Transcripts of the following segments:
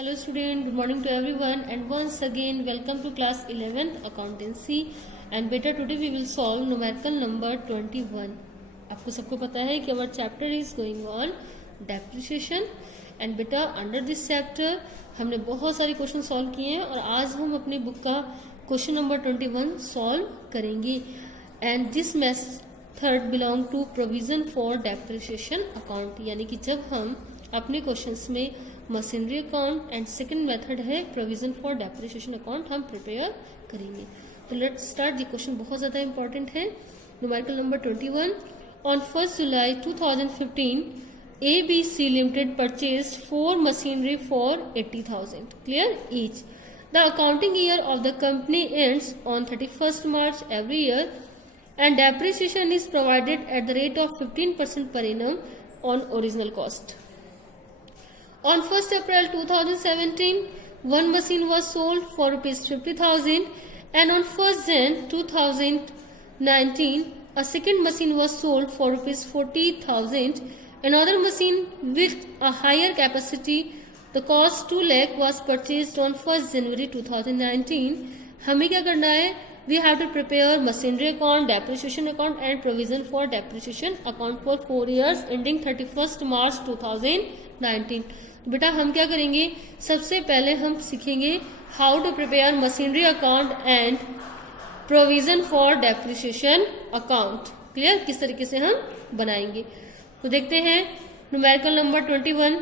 Hello student, good morning to everyone and once again welcome to class 11th accountancy and beta today we will solve numerical number 21. आपको सबको पता है कि our chapter is going on depreciation and beta under this chapter हमने बहुत सारे question solve किए हैं और आज हम अपनी बुक का क्वेश्चन नंबर 21 सॉल्व करेंगे and this method belong to provision for depreciation account, यानी कि जब हम अपने क्वेश्चंस में machinery account and second method है प्रोविजन फॉर डेप्रिसिएशन अकाउंट हम प्रिपेयर करेंगे। तो लेट्स स्टार्ट। ये क्वेश्चन बहुत ज़्यादा इंपॉर्टेंट है। Numerical number 21, on 1 July 2015 ABC Limited purchased 4 machinery for 80,000 clear each. The accounting year of the company ends on 31st March every year and depreciation is provided at the rate of 15% per annum on original cost. On 1st April 2017, one machine was sold for rupees 50,000 and on 1st Jan 2019, a second machine was sold for rupees 40,000. Another machine with a higher capacity, the cost 2 lakh was purchased on 1st January 2019. हमें क्या करना है? We have to prepare machinery account, depreciation account and provision for depreciation account for 4 years ending 31st March 2019. तो बेटा हम क्या करेंगे? सबसे पहले हम सीखेंगे how to prepare machinery account and provision for depreciation account. Clear? किस तरीके से हम बनाएंगे तो देखते हैं। Numerical number 21,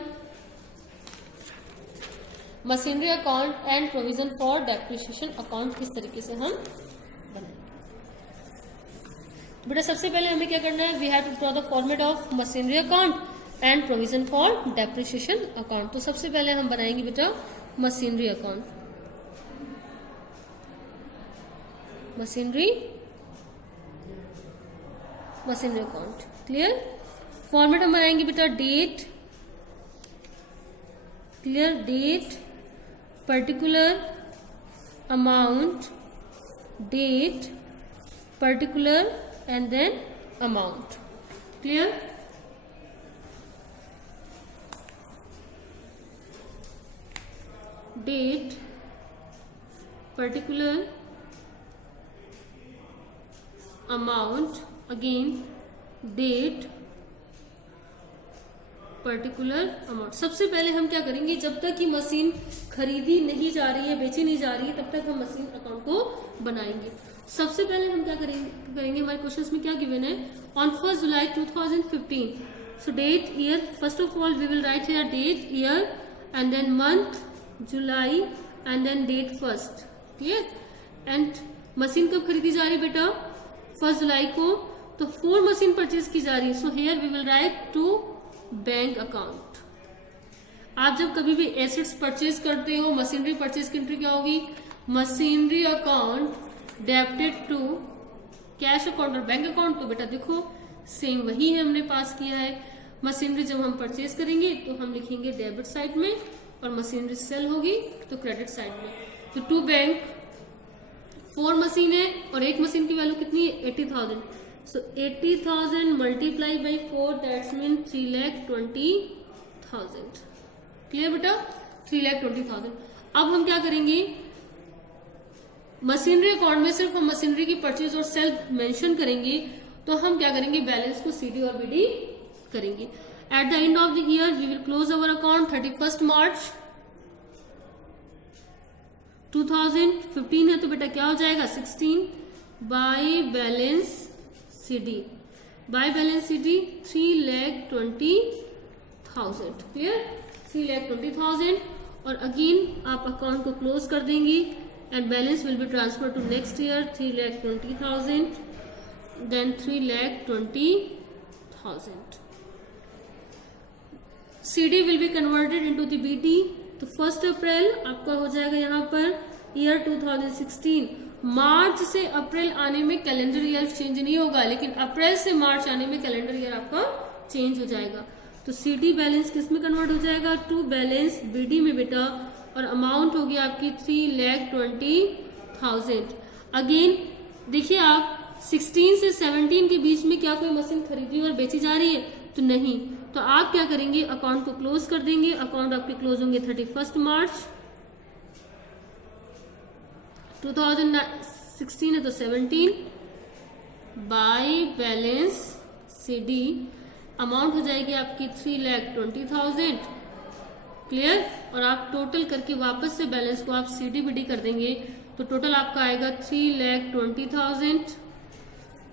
machinery account and provision for depreciation account किस तरीके से हम बनाएंगे। बेटा सबसे पहले हमें क्या करना है? We have to draw the format of machinery account and provision for depreciation account. तो सबसे पहले हम बनाएंगे बेटा machinery account. Machinery account clear. Format हम बनाएंगे बेटा date, clear, date, particular amount, date, particular and then amount. Clear? Date, particular, amount, again date, particular amount। सबसे पहले हम क्या करेंगे? जब तक कि मशीन खरीदी नहीं जा रही है, बेची नहीं जा रही है, तब तक हम मशीन अकाउंट को बनाएंगे। सबसे पहले हम क्या करेंगे? हमारे क्वेश्चन में क्या गिवन है? On 1 July 2015, so date, year, first of all we will write here date, year and then month July and then date first. Clear? And machine कब खरीदी जा रही है बेटा? 1 जुलाई को। तो 4 मशीन परचेज की जा रही है। So here we will write to bank account. आप जब कभी भी एसेट्स परचेज करते हो, मशीनरी परचेज की एंट्री क्या होगी? Machinery account debited to cash account और बैंक अकाउंट। तो बेटा देखो सेम वही है, हमने पास किया है। मशीनरी जब हम परचेज करेंगे तो हम लिखेंगे डेबिट साइड में और मशीनरी सेल होगी तो क्रेडिट साइड में। तो टू बैंक, 4 मशीन है और एक मशीन की वैल्यू कितनी है? 80,000। सो 80,000 multiply by 4 that's mean 3,20,000। Clear बेटा? 3,20,000। अब हम क्या करेंगे? मशीनरी अकाउंट में सिर्फ हम मशीनरी की परचेज और सेल मेंशन करेंगे। तो हम क्या करेंगे? बैलेंस को सीडी और बीडी करेंगे। At the end of the year, we will close our account 31st March 2015 है तो बेटा क्या हो जाएगा? 16 by balance CD, by balance CD 3,20,000। Clear? 3,20,000 और अगेन आप अकाउंट को क्लोज कर देंगे and balance will be transfer to next year 3,20,000 then 3,20,000। CD will be converted into the BD। तो 1 अप्रैल आपका हो जाएगा यहाँ पर ईयर 2016। मार्च से अप्रैल आने में कैलेंडर ईयर चेंज नहीं होगा, लेकिन अप्रैल से मार्च आने में कैलेंडर ईयर आपका चेंज हो जाएगा। तो CD बैलेंस किस में कन्वर्ट हो जाएगा? टू बैलेंस BD में बेटा। और अमाउंट होगी आपकी 3,20,000। अगेन देखिए आप 16 से 17 के बीच में क्या कोई मशीन खरीदी और बेची जा रही है? तो नहीं। तो आप क्या करेंगे, अकाउंट को क्लोज कर देंगे। अकाउंट आपके क्लोज होंगे 31 मार्च 2016 है तो 17 बाय बैलेंस CD अमाउंट हो जाएगी आपकी 3,20,000। क्लियर। और आप टोटल करके वापस से बैलेंस को आप CDBD कर देंगे तो टोटल आपका आएगा 3,20,000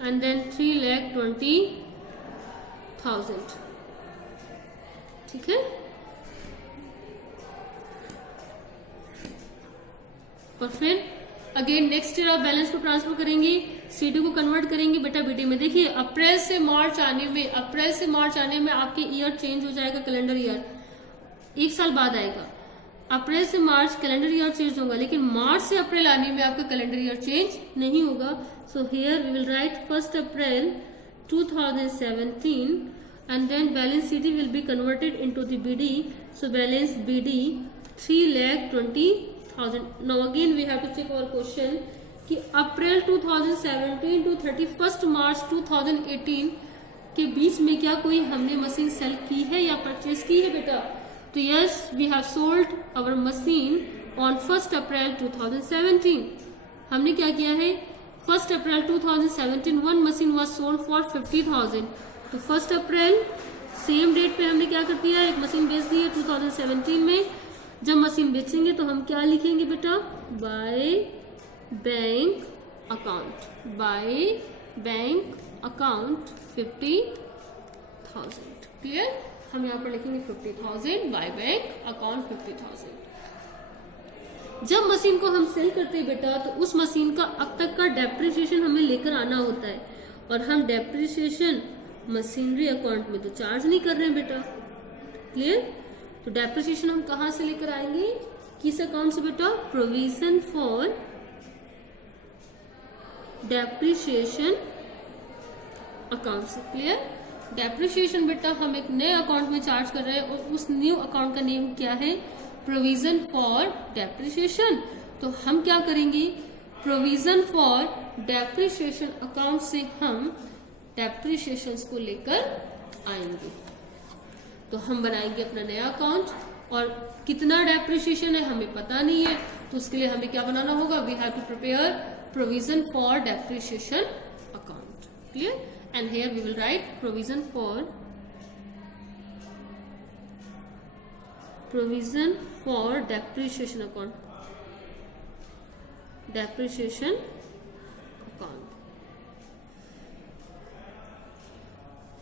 एंड देन 3,20,000। ठीक है। और फिर अगेन नेक्स्ट ईयर आप बैलेंस को ट्रांसफर करेंगे, CD को कन्वर्ट करेंगे बेटा BD में। देखिए अप्रैल से मार्च आने में आपके ईयर चेंज हो जाएगा, कैलेंडर ईयर 1 साल बाद आएगा। अप्रैल से मार्च कैलेंडर ईयर चेंज होगा, लेकिन मार्च से अप्रैल आने में आपका कैलेंडर ईयर चेंज नहीं होगा। So here we will write 1 April 2017 and then balance CD will be converted into the BD. So balance BD 3,20,000. Now again we have to check our question कि अप्रैल 2017 to 31 मार्च 2018 के बीच में क्या कोई हमने machine cell की है या परचेज की है बेटा? तो yes, we have sold our machine on 1 April 2017। हमने क्या किया है, 1 April 2017 one machine was sold for 50,000। तो 1 अप्रैल सेम डेट पे हमने क्या कर दिया, एक मशीन बेच दी है 2017 में। जब मशीन बेचेंगे तो हम क्या लिखेंगे बेटा, बाय बैंक अकाउंट 50,000। क्लियर। हम यहाँ पर लिखेंगे 50,000 बाय बैंक अकाउंट 50,000। जब मशीन को हम सेल करते हैं बेटा तो उस मशीन का अब तक का डेप्रिसिएशन हमें लेकर आना होता है, और हम डेप्रिसिएशन मशीनरी अकाउंट में तो चार्ज नहीं कर रहे हैं बेटा। क्लियर। तो डेप्रिसिएशन हम कहां से लेकर आएंगे, किस अकाउंट से बेटा, प्रोविजन फॉर डेप्रिसिएशन अकाउंट से। क्लियर। डेप्रिसिएशन बेटा हम एक नए अकाउंट में चार्ज कर रहे हैं, और उस न्यू अकाउंट का नेम क्या है, प्रोविजन फॉर डेप्रिसिएशन। तो हम क्या करेंगे, प्रोविजन फॉर डेप्रिसिएशन अकाउंट से हम डेप्रिसिएशन को लेकर आएंगे। तो हम बनाएंगे अपना नया अकाउंट, और कितना डेप्रिसिएशन है हमें पता नहीं है, तो उसके लिए हमें क्या बनाना होगा, we have to prepare provision for depreciation account. Clear. And here we will write provision for depreciation account।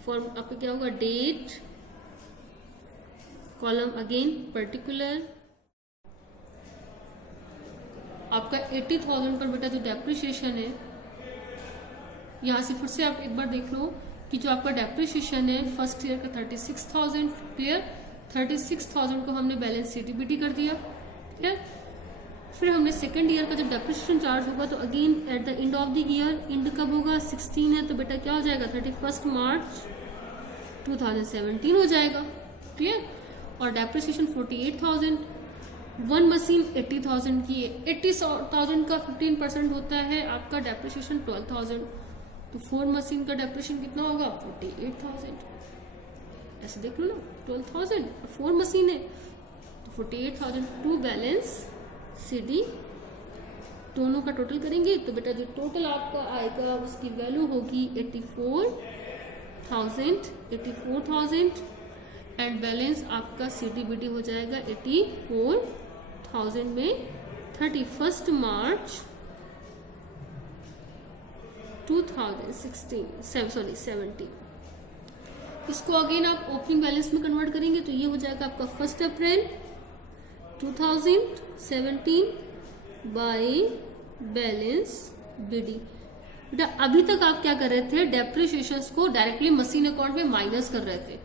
Form आपका क्या होगा, डेट, कॉलम अगेन पर्टिकुलर। आपका 80,000 पर बेटा जो डेप्रिसिएशन है, यहाँ से फिर से आप एक बार देख लो कि जो आपका डेप्रिसिएशन है फर्स्ट ईयर का 36,000। क्लियर। 36,000 को हमने बैलेंस CDBD कर दिया। क्लियर। फिर हमने सेकंड ईयर का जब डेप्रिसिएशन चार्ज होगा तो again at the end of the year, and कब होगा, 16 है तो बेटा क्या हो जाएगा, 31 मार्च 2017 हो जाएगा। क्लियर। और डेप्रिसिएशन 48,000, वन मशीन 80,000 की है, 80,000 का 15% होता है आपका डेप्रिसिएशन 12,000। तो 4 मशीन का डेप्रिसिएशन कितना होगा, 48,000। ऐसे देख लो ना, 12,000 और 4 मशीन है तो 48,000 टू बैलेंस CD। दोनों का टोटल करेंगे तो बेटा जो टोटल आपका आएगा उसकी वैल्यू होगी 84,000 एंड बैलेंस आपका CDBD हो जाएगा 84,000 में 31 मार्च 2017। इसको अगेन आप ओपनिंग बैलेंस में कन्वर्ट करेंगे तो ये हो जाएगा आपका 1 अप्रैल 2017 बाय बैलेंस BD। बेटा अभी तक आप क्या कर रहे थे, डेप्रिसिएशन को डायरेक्टली मशीन अकाउंट में माइनस कर रहे थे।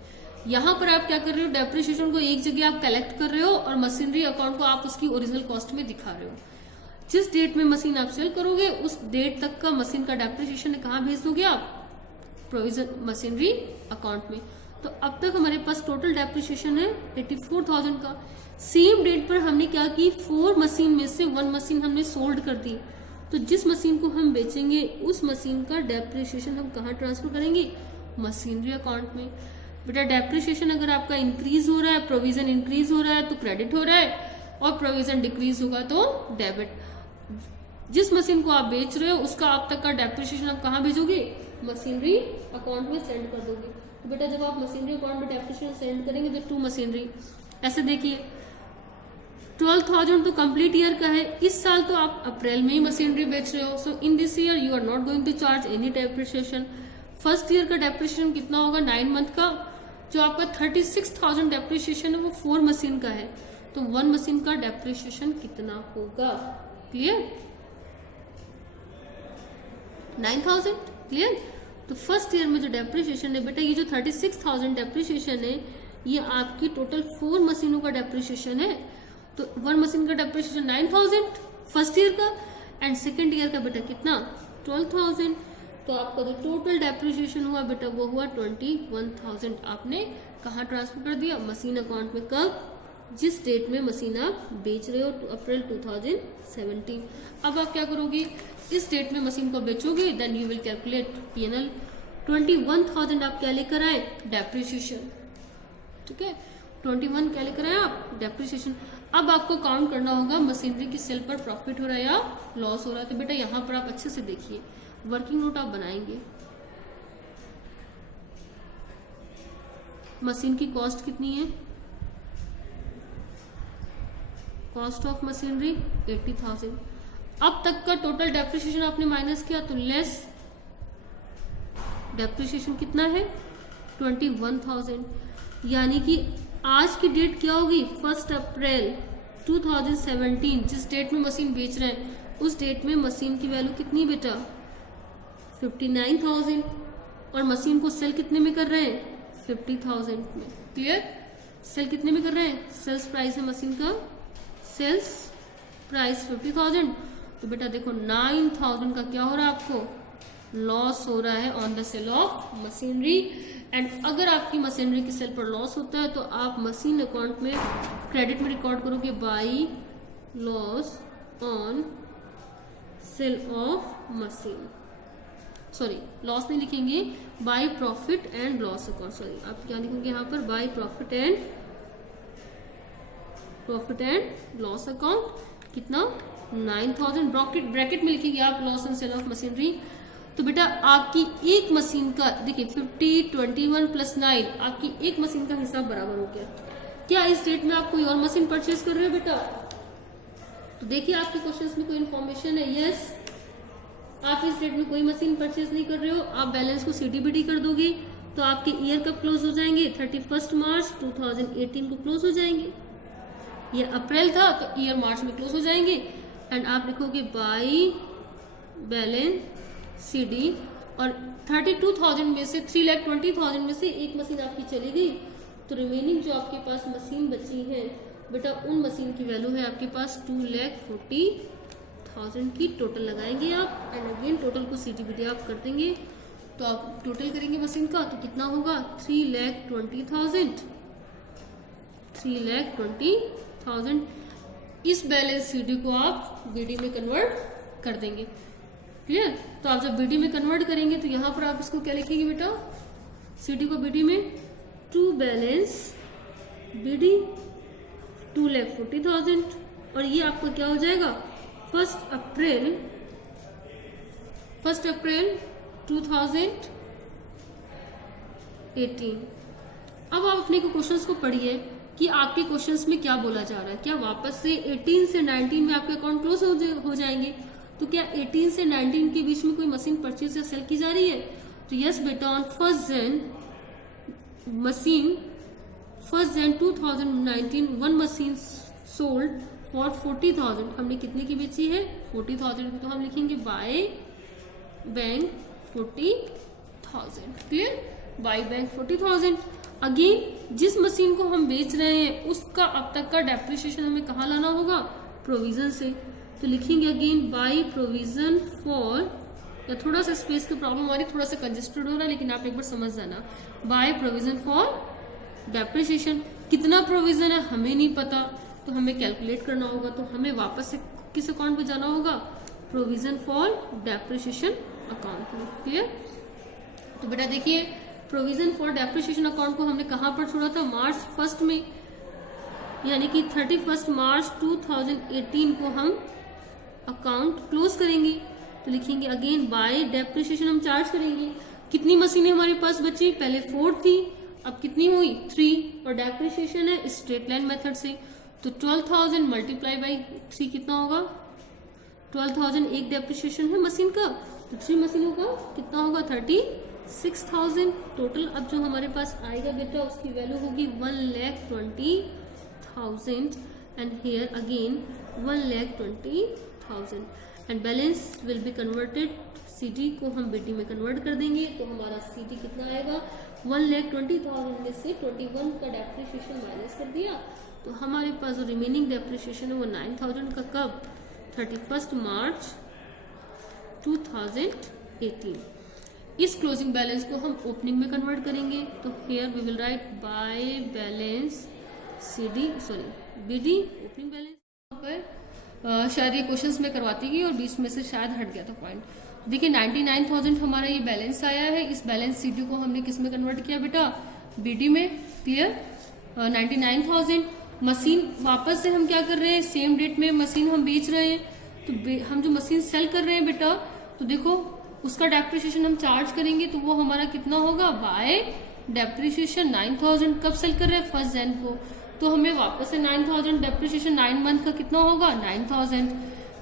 यहाँ पर आप क्या कर रहे हो, डेप्रिसिएशन को एक जगह आप कलेक्ट कर रहे हो और मशीनरी अकाउंट को आप उसकी ओरिजिनल कॉस्ट में दिखा रहे हो। जिस डेट में मशीन आप सेल करोगे उस डेट तक का मशीन का डेप्रिसिएशन कहाँ भेज दोगे आप, प्रोविजन मशीनरी अकाउंट में। तो अब तक हमारे पास टोटल डेप्रिसिएशन है 84,000 का। सेम डेट पर हमने क्या की, 4 मशीन में से 1 मशीन हमने सोल्ड कर दी। तो जिस मशीन को हम बेचेंगे उस मशीन का डेप्रिसिएशन हम कहाँ ट्रांसफर करेंगे, मशीनरी अकाउंट में। बेटा डेप्रिसिएशन अगर आपका इंक्रीज हो रहा है, प्रोविजन इंक्रीज हो रहा है तो क्रेडिट हो रहा है, और प्रोविजन डिक्रीज होगा तो डेबिट। जिस मशीन को आप बेच रहे हो उसका आप तक का डेप्रिसिएशन आप कहाँ भेजोगे? मशीनरी अकाउंट में सेंड कर दोगे। तो बेटा जब आप मशीनरी अकाउंट में डेप्रिसिएशन सेंड करेंगे तो टू मशीनरी, ऐसे देखिए 12,000 तो कंप्लीट ईयर का है, इस साल तो आप अप्रैल में ही मशीनरी बेच रहे हो, so in this year you are not going to charge any depreciation. First year का डेप्रिसिएशन कितना होगा? 9 मंथ का। जो आपका 36,000 डेप्रिसिएशन है वो 4 मशीन का है, तो 1 मशीन का डेप्रिसिएशन कितना होगा? क्लियर? 9,000। क्लियर? तो फर्स्ट ईयर में जो डेप्रिसिएशन है बेटा, ये जो 36,000 डेप्रिसिएशन है ये आपकी टोटल 4 मशीनों का डेप्रिसिएशन है। तो 1 मशीन का डेप्रिसिएशन 9,000 फर्स्ट ईयर का, एंड सेकेंड ईयर का बेटा कितना? 12,000। तो आपका जो टोटल डेप्रिसिएशन हुआ बेटा वो हुआ 21,000। आपने कहाँ ट्रांसफर कर दिया? मशीन अकाउंट में। कब? जिस डेट में मशीन आप बेच रहे हो, अप्रैल 2017। अब आप क्या करोगे? इस डेट में मशीन को बेचोगे, then you will calculate P&L। 21,000 आप क्या लेकर आए? डेप्रिसिएशन। ठीक है, 21 क्या लेकर आए आप? डेप्रिसिएशन। अब आपको काउंट करना होगा मशीनरी की सेल पर प्रॉफिट हो रहा है या लॉस हो रहा है। तो बेटा यहाँ पर आप अच्छे से देखिए, वर्किंग नोट आप बनाएंगे। मशीन की कॉस्ट कितनी है? Cost of machinery 80,000। अब तक का टोटल डेप्रिसिएशन आपने माइनस किया तो लेस डेप्रिसिएशन कितना है? 21,000। यानी कि आज की डेट क्या होगी? 1 अप्रैल 2017। जिस डेट में मशीन बेच रहे हैं उस डेट में मशीन की वैल्यू कितनी बेटा? 59,000। और मशीन को सेल कितने में कर रहे हैं? 50,000 में। क्लियर? सेल कितने में कर रहे हैं? सेल्स प्राइस है मशीन का, सेल्स प्राइस 50,000। तो बेटा देखो 9,000 का क्या हो रहा है आपको? लॉस हो रहा है on the sale of machinery. And अगर आपकी मशीनरी की सेल पर लॉस होता है तो आप मशीन अकाउंट में क्रेडिट में रिकॉर्ड करोगे by loss on sale of machine. Sorry, loss नहीं लिखेंगे, by profit and loss account. Sorry, आप क्या लिखेंगे यहाँ पर? By profit and loss account. कितना? 9,000। ब्रैकेट में लिखेंगे आप loss and sale of machinery. तो बेटा आपकी एक मशीन का देखिए 50, 21 प्लस 9, आपकी एक मशीन का हिसाब बराबर हो गया। क्या इस डेट में आप कोई और मशीन परचेज कर रहे हो बेटा? तो देखिए आपके क्वेश्चंस में कोई इन्फॉर्मेशन है? यस, आप इस डेट में कोई मशीन परचेज नहीं कर रहे हो। आप बैलेंस को CDBD कर दोगे तो आपके ईयर कब क्लोज हो जाएंगे? 31 मार्च 2018 को क्लोज हो जाएंगे। ये अप्रैल था तो ईयर मार्च में क्लोज हो जाएंगे। एंड आप लिखोगे बाई बैलेंस CD, और 32,000 में से 3,20,000 में से एक मशीन आपकी चली गई, तो रिमेनिंग जो आपके पास मशीन बची है बेटा उन मशीन की वैल्यू है आपके पास 2,40,000 की। टोटल लगाएंगे आप, एंड अगेन टोटल को CDBD आप कर देंगे तो आप टोटल करेंगे मशीन का तो कितना होगा? 3,20,000। इस बैलेंस CD को आप BD में कन्वर्ट कर देंगे। क्लियर? तो आप जब BD में कन्वर्ट करेंगे तो यहाँ पर आप इसको क्या लिखेंगे बेटा? CD को BD में टू बैलेंस BD 2,40,000, और ये आपका क्या हो जाएगा? 1 अप्रैल 2018। अब आप अपने को क्वेश्चंस को पढ़िए कि आपके क्वेश्चंस में क्या बोला जा रहा है। क्या वापस से 18 से 19 में आपके अकाउंट क्लोज हो जाएंगे? तो क्या 18 से 19 के बीच में कोई मशीन परचेज या सेल की जा रही है? तो यस बेटा, on 1 Jan 2019 1 machine sold for 40,000। हमने कितने की बेची है? 40,000 की। तो हम लिखेंगे by bank 40,000। Clear? By bank 40,000। Again जिस मशीन को हम बेच रहे हैं उसका अब तक का डेप्रिसिएशन हमें कहाँ लाना होगा? प्रोविजन से। तो लिखेंगे अगेन बाय प्रोविजन फॉर, या थोड़ा सा स्पेस की प्रॉब्लम हमारी, थोड़ा सा कंजेस्टेड हो रहा है लेकिन आप एक बार समझ जाना। By provision for depreciation. कितना प्रोविजन है हमें नहीं पता, तो हमें कैलकुलेट करना होगा। तो हमें वापस से किस अकाउंट पे जाना होगा? प्रोविजन फॉर डेप्रिसिएशन अकाउंट में। क्लियर? तो बेटा देखिए प्रोविजन फॉर डेप्रिसिएशन अकाउंट को हमने कहाँ पर छोड़ा था, मार्च 1 में, यानी कि 31 मार्च 2018 को हम अकाउंट क्लोज करेंगे। तो लिखेंगे अगेन बाय डेप्रिसिएशन हम चार्ज करेंगे। कितनी मशीनें हमारे पास बची, पहले 4 थी, अब कितनी हुई 3, और डेप्रिसिएशन है स्ट्रेट लाइन मेथड से, तो 12,000 मल्टीप्लाई बाई 3 कितना होगा, 12,000 एक डेप्रिसिएशन है मशीन का, तो 3 मशीनों का कितना होगा 36,000 टोटल। अब जो हमारे पास आएगा बेटा उसकी वैल्यू होगी 1,20,000 and here again 1,20,000 and balance will be converted, CD को हम बीटी में कन्वर्ट कर देंगे, तो हमारा सीडी कितना आएगा 1,20,000 में से 21 का डेप्रिसिएशन माइनस कर दिया, तो हमारे पास जो रिमेनिंग डेप्रिसिएशन है वो 9,000 का कब 31 मार्च 2018। इस क्लोजिंग बैलेंस को हम ओपनिंग में कन्वर्ट करेंगे, तो here we will write by balance CD BD opening balance. यहाँ पर शायद ये क्वेश्चंस में करवाती गई और बीच में से शायद हट गया था पॉइंट। देखिए 99,000 हमारा ये बैलेंस आया है, इस बैलेंस सीडी को हमने किस में कन्वर्ट किया बेटा, बीडी में, क्लियर। 99,000 मशीन वापस से हम क्या कर रहे हैं, सेम डेट में मशीन हम बेच रहे हैं, तो हम जो मशीन सेल कर रहे हैं बेटा, तो देखो उसका डेप्रिसिएशन हम चार्ज करेंगे, तो वो हमारा कितना होगा बाय डेप्रिसिएशन 9,000। कब सेल कर रहे हैं 1 जन को, तो हमें वापस से 9,000 डेप्रिसिएशन 9 मंथ का कितना होगा 9,000।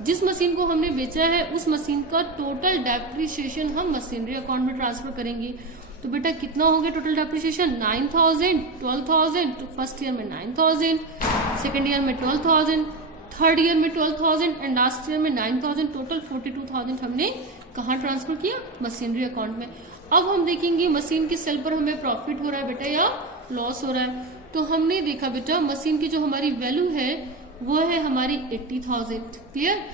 जिस मशीन को हमने बेचा है उस मशीन का टोटल डेप्रिसिएशन हम मशीनरी अकाउंट में ट्रांसफर करेंगे, तो बेटा कितना हो गया टोटल डेप्रिसिएशन 9,000, 12,000, तो फर्स्ट ईयर में 9,000, सेकेंड ईयर में 12,000, थर्ड ईयर में 12,000 एंड लास्ट ईयर में 9,000, टोटल 42,000 हमने कहाँ ट्रांसफर किया, मशीनरी अकाउंट में। अब हम देखेंगे मशीन के सेल पर हमें प्रॉफिट हो रहा है बेटा या लॉस हो रहा है, तो हमने देखा बेटा मशीन की जो हमारी वैल्यू है वो है हमारी 80,000, क्लियर।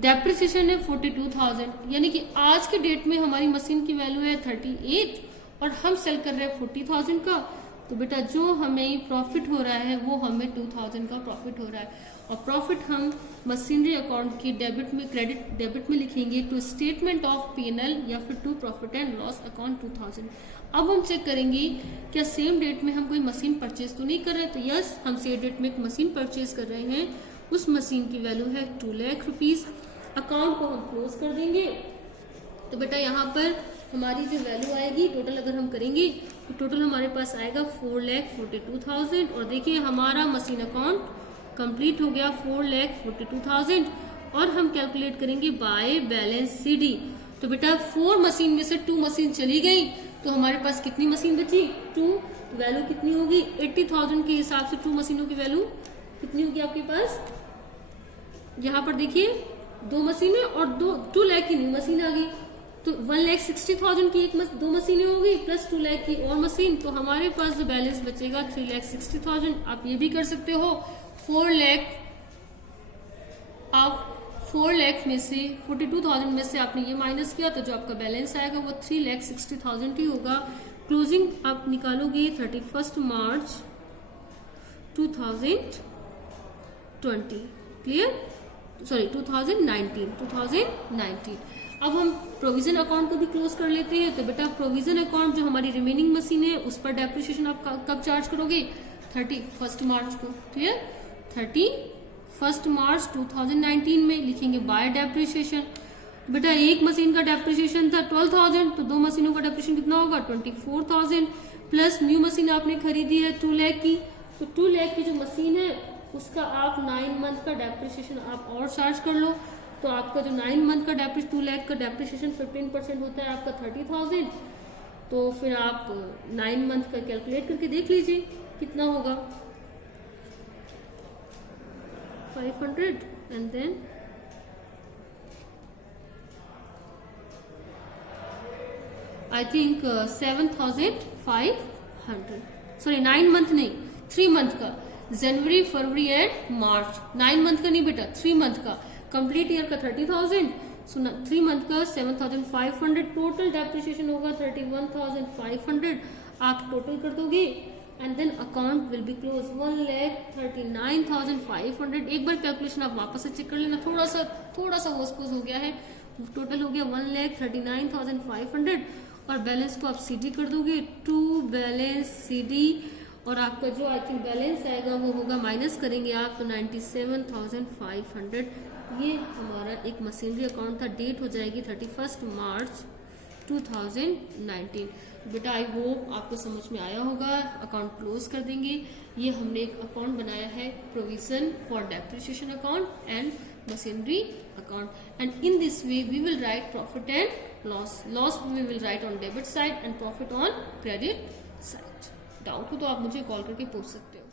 डेप्रिसिएशन है 42,000, यानी कि आज के डेट में हमारी मशीन की वैल्यू है 38 और हम सेल कर रहे हैं 40,000 का, तो बेटा जो हमें प्रॉफिट हो रहा है वो हमें 2,000 का प्रॉफिट हो रहा है, और प्रॉफिट हम मशीनरी अकाउंट की डेबिट में, क्रेडिट डेबिट में लिखेंगे टू स्टेटमेंट ऑफ पीएनएल या फिर to profit and loss account 2,000। अब हम चेक करेंगे क्या सेम डेट में हम कोई मशीन परचेज तो नहीं कर रहे, तो यस हम सेम डेट में एक मशीन परचेज कर रहे हैं, उस मशीन की वैल्यू है 2 लाख रुपीज। अकाउंट को हम क्लोज कर देंगे, तो बेटा यहाँ पर हमारी जो वैल्यू आएगी टोटल अगर हम करेंगे तो टोटल हमारे पास आएगा 4,42,000, और देखिए हमारा मशीन अकाउंट कंप्लीट हो गया 4,42,000, और हम कैलकुलेट करेंगे बाय बैलेंस सीडी। तो बेटा 4 मशीन में से 2 मशीन चली गई, तो हमारे पास कितनी मशीन बची 2, वैल्यू कितनी होगी 80,000 के हिसाब से 2 मशीनों की वैल्यू कितनी होगी आपके पास, यहाँ पर देखिए 2 मशीनें और 2 लाख की न्यू मशीन आ गई, तो 1,60,000 की 2 मशीनें होगी प्लस 2 लाख की और मशीन, तो हमारे पास जो बैलेंस बचेगा 3,60,000। आप ये भी कर सकते हो 4 लाख, आप 4 लाख में से 42,000 में से आपने ये माइनस किया, तो जो आपका बैलेंस आएगा वो 3,60,000 ही होगा। क्लोजिंग आप निकालोगे 31 मार्च 2020, क्लियर, सॉरी 2019। अब हम प्रोविजन अकाउंट को भी क्लोज कर लेते हैं, तो बेटा प्रोविजन अकाउंट जो हमारी रिमेनिंग मशीन है उस पर डेप्रिसिएशन आप कब चार्ज करोगे 31 मार्च को, क्लियर। 31 मार्च 2019 में लिखेंगे बाय डेप्रिसिएशन। बेटा एक मशीन का डेप्रिसिएशन था 12,000, तो 2 मशीनों का डेप्रिसिएशन कितना होगा 24,000, प्लस न्यू मशीन आपने खरीदी है 2 लाख की, तो 2 लाख की जो मशीन है उसका आप 9 मंथ का डेप्रिसिएशन आप और चार्ज कर लो, तो आपका जो 9 मंथ का 2 लाख का डेप्रिसिएशन 15% होता है आपका 30,000, तो फिर आप 9 मंथ का कैलकुलेट करके देख लीजिए कितना होगा 500 and then I think 7,500, sorry 9 month नहीं 3 मंथ का, जनवरी फरवरी एंड मार्च, 9 मंथ का नहीं बेटा 3 मंथ का, कंप्लीट ईयर का 30,000, सो 3 मंथ का 7,500, टोटल डेप्रिसिएशन होगा 31,500, आप टोटल कर दोगे and then account will be close 1,39,500। एक बार कैलकुलेशन आप वापस से चेक कर लेना, थोड़ा सा होस्पोज हो गया है, टोटल हो गया 1,39,500, और बैलेंस को आप सीडी कर दोगे, टू बैलेंस सीडी, और आपका जो आई थिंक बैलेंस आएगा वो होगा, माइनस करेंगे आप तो 97,500। ये हमारा एक मशीनरी अकाउंट था। डेट हो जाएगी 31 मार्च 2019। बेटा आई होप आपको समझ में आया होगा। अकाउंट क्लोज कर देंगे। ये हमने एक अकाउंट बनाया है, provision for depreciation account and machinery account, and in this way we will write profit and loss. Loss we will write on debit side and profit on credit side. Doubt हो तो आप मुझे call करके पूछ सकते हो।